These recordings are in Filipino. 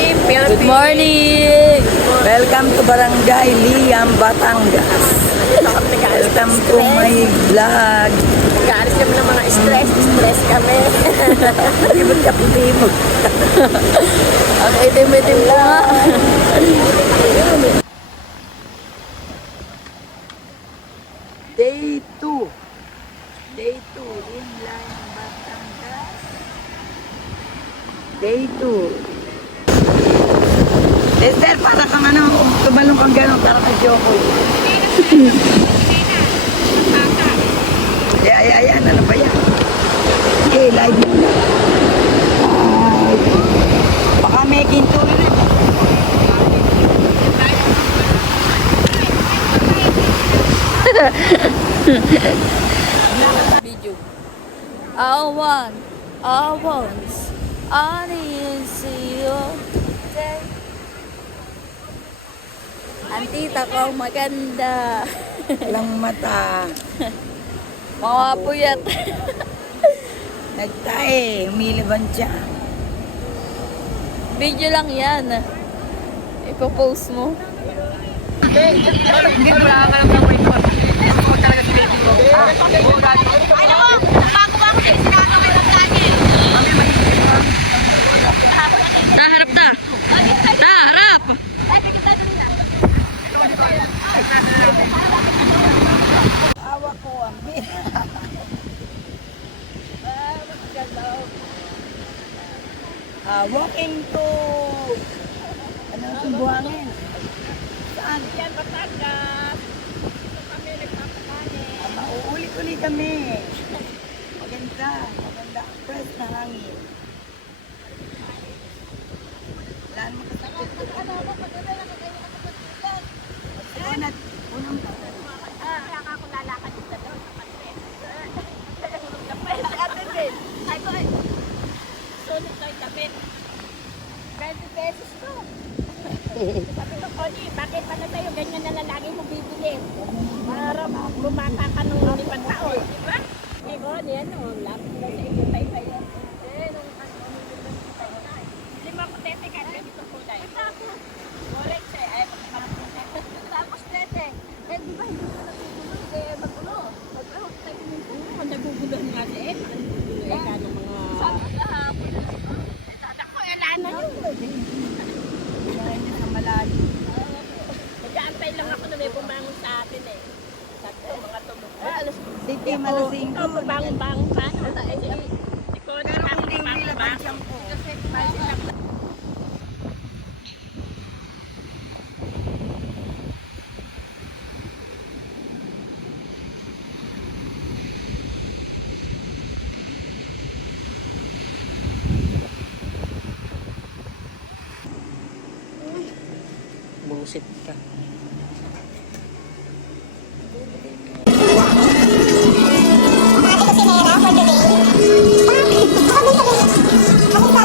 morning, Philippines. Good morning! Welcome to Barangay Liam, Batangas. Welcome to my vlog. Nag-aalis kami ng mga stress kami. Libot ka puti mo. Ang itim-itim lang. Day 2. Day 2, Liam, Batangas. Day 2. Esther, para kang ano, tumalong kang gano'n, para kang Joko. Ayan, ano ba yan? Okay, live mo na. Baka may ginto rin. Video. Awan, ani siyo. Antita ko maganda. Walang mata. Mga puyat. Nagtae, umiliban siya. Video lang yan. Ipo-post mo. Hindi wala ka lang ng wait for. Ako talaga si baby ko. Alam mo, bago ba ako sa isinado kay Raplani? Harap na. Harap. Awa ko ang walking to ano ang buhangin? Saan? Yan, Batangas. Kami nagpapakanin. Mauuli-uli kami. Maganda ang fresh na hangin. Wala naman kasakit. Unang Kaya nga ako lalakad dito doon sa Patres. Ate Ben, ay ko ay. Sunod na yung damit. 20 pesos to. Sabi ko, Connie, bakit pala tayo ganyan na lalaki mo bibili? Para bumata ka nung 5 taon, di ba? Eh, Connie, ano, lahat na sa iyo tayo. Lima ko tete ka, ganito po tayo. Tapos, correct siya, ay, tapos tete, eh, di ba hindi ko natutuloy, eh, magulo. Magulo, tayo minsan, naguguluhan nga siya, eh, nagugulo ka ng mga... Sabi kahapon, ako, ala na yun. Kinain niya sa malalim. Nag-aantay lang ako na may bumangon sa atin, eh. Sabi ko, mga tulog. Alas, Sige, malasing ko. ikaw, pabangon-bangon pa. Ikaw, Pero hindi umilaban siyang po. Busit ka.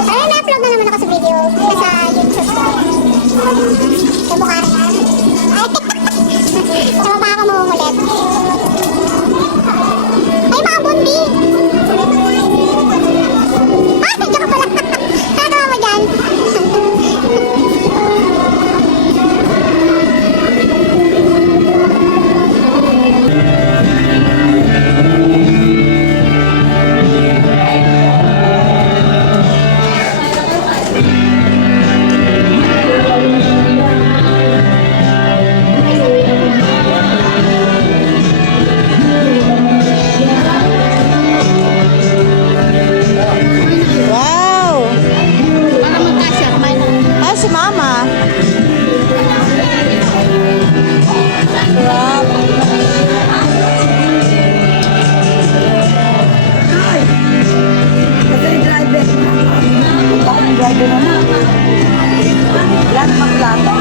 Ayun, na-upload na naman ako sa video. Sa YouTube ko. Sa mukha rin. Ay, sa mukha ako mumulit. Ay, mga bundi! Ah, nandiyan ka pala. Nagawa mo dyan. Wow! Para magkasya, kumain na. Ah, si Mama. Crap. Ay! Kasi yung driver na. Bakit yung driver na? Lahat magplato.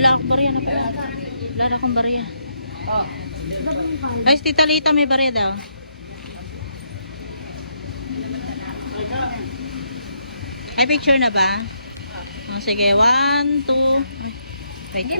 Wala akong bariya na pala. Wala na akong bariya. Ay, si Tita Lita may bariya daw. Ay, picture na ba? Oh, sige, 1, 2. Wait.